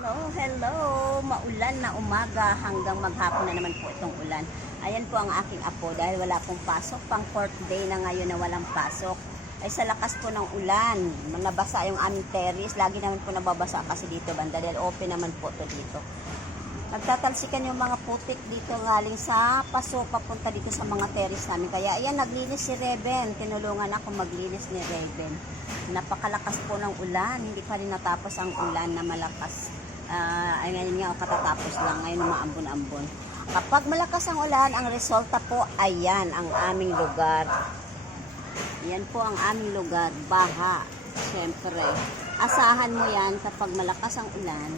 Hello, hello! Maulan na umaga hanggang maghapon na naman po itong ulan. Ayan po ang aking apo dahil wala pong pasok. Pang 4th day na ngayon na walang pasok. Ay sa lakas po ng ulan, nabasa yung aming terrace. Lagi naman po nababasa kasi dito banda dahil open naman po to dito. Nagtatalsikan yung mga putik dito galing sa paso papunta dito sa mga terrace namin. Kaya ayan, naglinis si Reben. Tinulungan ako maglinis ni Reben. Napakalakas po ng ulan. Hindi pa rin natapos ang ulan na malakas. Ay ngayon nga katatapos lang. Ngayon umaambon-ambon. Kapag malakas ang ulan, ang resulta po, ayan ang aming lugar. Yan po ang aming lugar. Baha. Siyempre. Asahan mo yan kapag malakas ang ulan,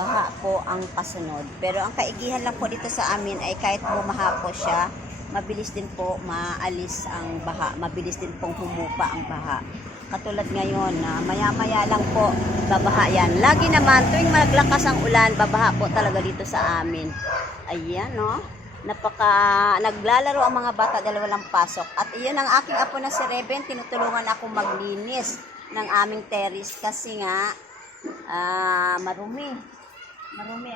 baha po ang kasunod. Pero ang kaigihan lang po dito sa amin ay kahit bumaha po siya, mabilis din po maalis ang baha. Mabilis din pong humupa ang baha. Katulad ngayon na maya-maya lang po babaha yan. Lagi naman tuwing maglakas ang ulan, babaha po talaga dito sa amin. Ayan no. Naglalaro ang mga bata dahil walang pasok. At iyon ang aking apo na si Reben, tinutulungan ako maglinis ng aming terrace kasi nga marumi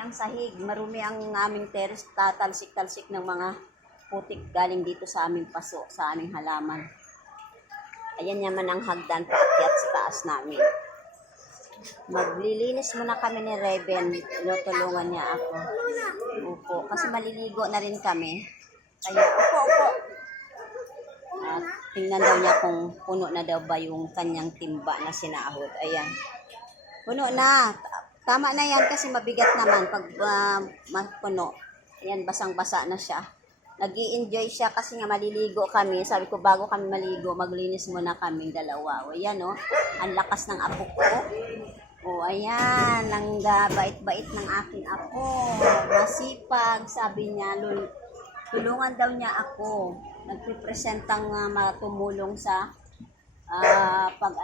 ang sahig, marumi ang aming terrace, tatalsik-talsik ng mga putik galing dito sa aming paso, sa aming halaman. Ayan naman ang hagdan paakyat sa taas namin. Maglilinis muna kami ni Reben, tinutulungan niya ako. Upo, kasi maliligo na rin kami. Kaya upo. At tingnan daw niya kung puno na daw ba yung kanyang timba na sinahod. Ayan. Puno na. Tama na yan kasi mabigat naman pag puno. Ayan, basang-basa na siya. Nag-i-enjoy siya kasi nga maliligo kami. Sabi ko, bago kami maligo, maglinis muna kami dalawa. O, ayan, oh. Ang lakas ng apo ko. O, ayan. Ang bait-bait ng aking apo. Masipag. Sabi niya, tulungan daw niya ako. Nagpipresentang tumulong sa pag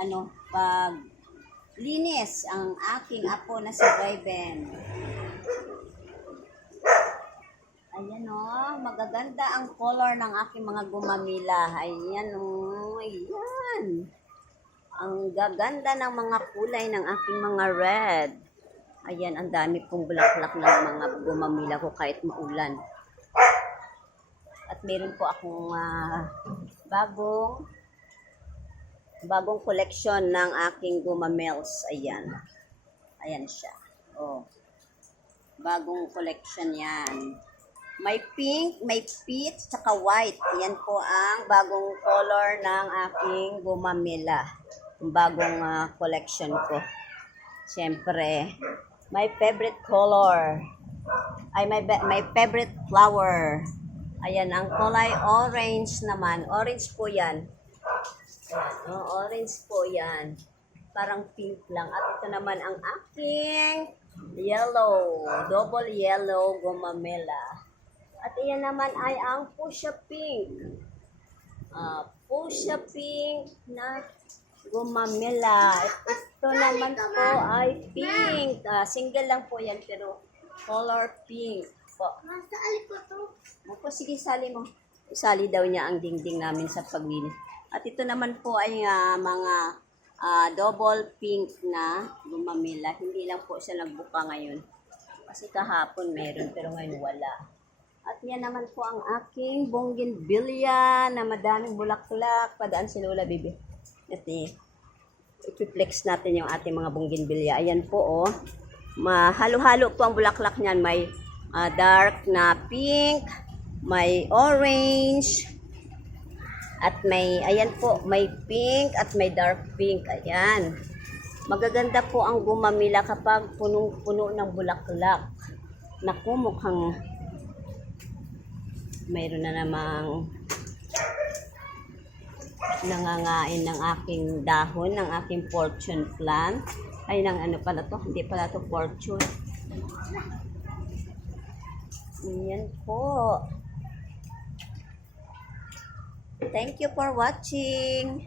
linis ang aking apo na si Reben. Ayan o, magaganda ang color ng aking mga gumamila. Ayan o, ayan. Ang gaganda ng mga kulay ng aking mga red. Ayan, ang dami pong bulaklak ng mga gumamila ko kahit maulan. At meron po akong bagong collection ng aking gumamels. Ayan. Ayan siya. Oh. Bagong collection yan. May pink, may peach, tsaka white. Yan po ang bagong color ng aking gumamela. Yung bagong collection ko. Siyempre, my favorite color. Ay, my favorite flower. Ayan, ang kulay orange naman. Orange po yan. Ayan, orange po yan. Parang pink lang. At ito naman ang aking yellow. Double yellow gumamela. At iyan naman ay ang fuchsia pink. Fuchsia pink na gumamela. Ito naman po ay pink. Single lang po yan pero color pink po. Masali ko to. Opo, sige, sali mo. Isali daw niya ang dingding namin sa paglinis. At ito naman po ay mga double pink na gumamela. Hindi lang po siya nagbuka ngayon. Kasi kahapon meron pero ngayon wala. At yan naman po ang aking bougainvillea na madaming bulaklak. Padaan si Lola, bibi. At ipiplex natin yung ating mga bougainvillea. Ayan po, oh. Mahalo-halo po ang bulaklak niyan. May dark na pink, may orange, at may, ayan po, may pink at may dark pink. Ayan. Magaganda po ang gumamila kapag punong-puno ng bulaklak. Naku, mukhang mayroon na namang nangangain ng aking dahon, ng aking fortune plant. Ay, ng ano pala to? Hindi pala to fortune. Yan po. Thank you for watching.